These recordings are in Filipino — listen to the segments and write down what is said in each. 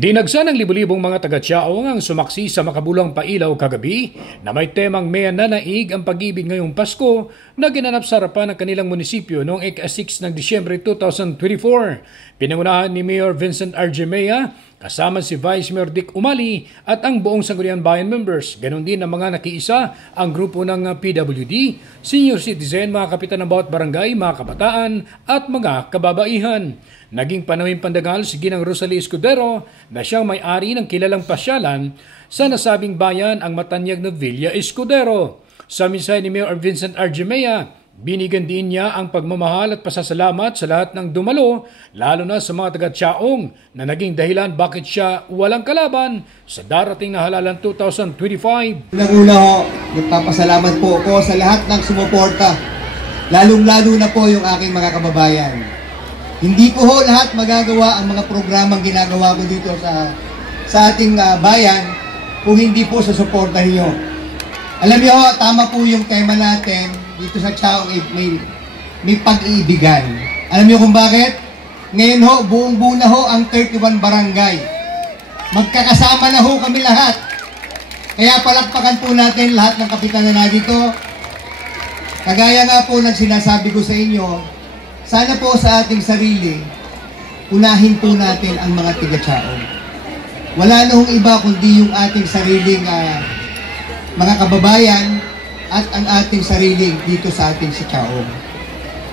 Dinagsa ng libu-libong mga taga-Tiaong ang sumaksi sa makabulang pailaw kagabi na may temang May Nanaig ang pag-ibig ngayong Pasko na ginanap sa harapan ng kanilang munisipyo noong ika-6 ng Disyembre 2024. Pinangunahan ni Mayor Vincent Argemea kasama si Vice Mayor Dick Umali at ang buong Sangguniang Bayan members. Ganon din ang mga nakiisa ang grupo ng PWD, senior citizen, mga kapitan ng bawat barangay, mga kabataan at mga kababaihan. Naging panawing pandagal si Ginang Rosalie Escudero na siyang may-ari ng kilalang pasyalan sa nasabing bayan ang matanyag na Villa Escudero. Sa mensahe ni Mayor Vincent Argemea, binigyan din niya ang pagmamahal at pasasalamat sa lahat ng dumalo, lalo na sa mga taga-Tiaong na naging dahilan bakit siya walang kalaban sa darating na halalan 2025. Unang-una ho, nagpapasalamat po ako sa lahat ng sumuporta, lalong-lalo na po yung aking mga kababayan. Hindi po ho lahat magagawa ang mga programang ginagawa ko dito sa ating bayan kung hindi po sa suporta niyo. Alam niyo ho, tama po yung tema natin dito sa Tiaong, may pag-iibigan. Alam niyo kung bakit? Ngayon ho, buong-buo na ho ang 31 barangay. Magkakasama na ho kami lahat. Kaya palakpakan po natin lahat ng kapitan na dito. Kagaya nga po ng sinasabi ko sa inyo, sana po sa ating sarili, unahin po natin ang mga taga-Tiaong. Wala na hong iba kundi yung ating sariling mga kababayan at ang ating sariling dito sa ating si Tiaong.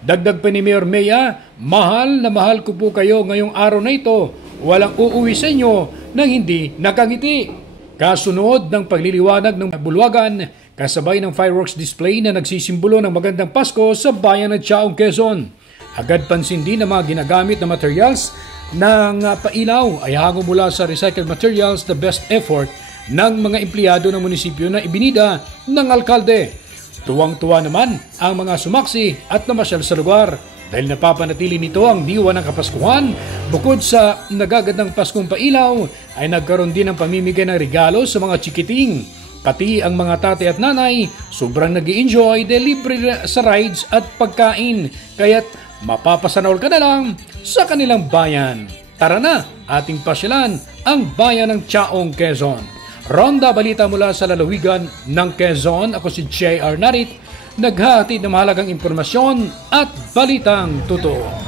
Dagdag pa ni Mayor Mea, mahal na mahal ko po kayo ngayong araw na ito. Walang uuwi sa inyo nang hindi nakangiti. Kasunod ng pagliliwanag ng bulwagan, kasabay ng fireworks display na nagsisimbolo ng magandang Pasko sa bayan ng Tiaong, Quezon. Agad pansin din ang mga ginagamit na materials ng pailaw ay hango mula sa recycled materials, the best effort ng mga empleyado ng munisipyo na ibinida ng alkalde. Tuwang-tuwa naman ang mga sumaksi at namasyal sa lugar dahil napapanatili nito ang diwa ng Kapaskuhan. Bukod sa nagagandang Paskong pailaw ay nagkaroon din ng pamimigay ng regalo sa mga chikiting. Pati ang mga tatay at nanay sobrang nag-i-enjoy dahil libre sa rides at pagkain. Kaya't mapapasanol ka na lang sa kanilang bayan. Tara na, ating pasyalan ang bayan ng Tiaong, Quezon. Ronda balita mula sa lalawigan ng Quezon. Ako si J.R. Narit, naghahatid ng mahalagang impormasyon at balitang totoo.